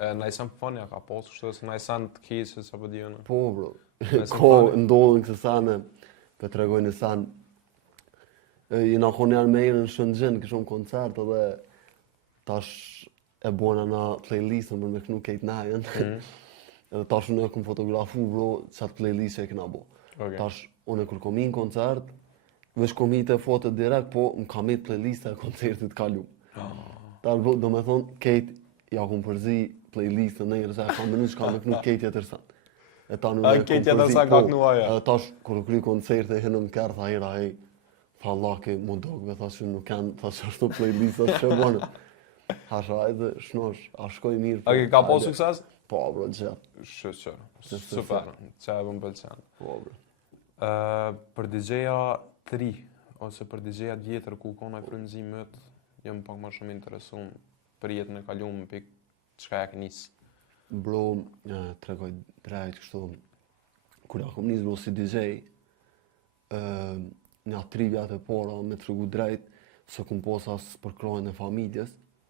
Na i san funja ka posë kështu, se na i san të keqe apo diun. Po, bro. Ko ndodhin këto sane, të tregoj në san. Jena konë janë me në Shënxhen, kishom koncert edhe tash e bona na playlistën për me kënu kejt najën. Edhe tash unë e kom fotografu, bro, qatë playlist e këna bo. Okay. Tash unë e kur kom në koncert, vesh kom i të foto direkt, po më kam i playlista e koncertit kalu. Tash, bro, do me thonë, kejt ja kom përzi playlistën në njërë, se e kam mënu që kam me kënu kejt jetër san. E ta në kejt jetër sa ka kënu aja. Edhe tash, kur kry koncerte, hinëm kërë, tha hera, hej, tha lake, mu dogve, tha që nuk kanë, tha që ashtu playlistat që bonë. Hasha, ajde, shnosh, a shkoj mirë. A ka po sukses? Po, bro, gjatë. Shqyr, super, që e vëm pëlqen. Po, bro. Për DJ-a 3, ose për DJ-a tjetër ku kona i frymëzimit, jam pak më shumë interesum për jetën e kaluar pikë çka ja ke nis. Bro, tregoj drejt kështu. Kur ja kom nis bro si DJ, nga 3 vjet e para me tregu drejt, se kum posa për krojën e familjes.